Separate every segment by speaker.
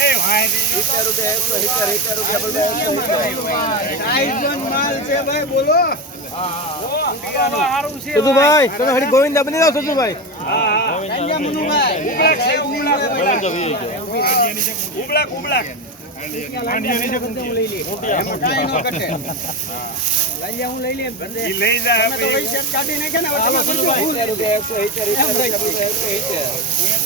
Speaker 1: કાઢી
Speaker 2: ગોવિંદ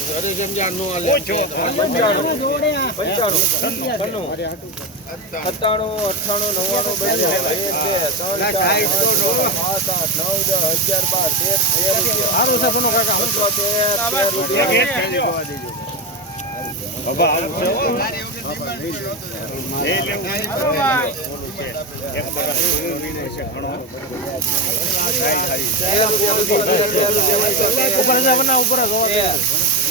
Speaker 3: અરે સમજાણ નો આલે ઓછો
Speaker 4: સમજાણ જોડે આ 95 અરે આટું 97 98 99 બે બે બે ના
Speaker 3: ટાઈટ તો નો
Speaker 4: હા તા 9 10 11 12
Speaker 2: 13 હારો સાહેબ નો કાકા હું તો
Speaker 4: તે રૂપિયા ગેટ કરી દીધો
Speaker 3: બાબા આવજો એ લે એક બરાબર વિનય છે
Speaker 4: ઘણો
Speaker 2: ઉપર જવાના ઉપર જવા દે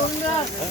Speaker 3: はい。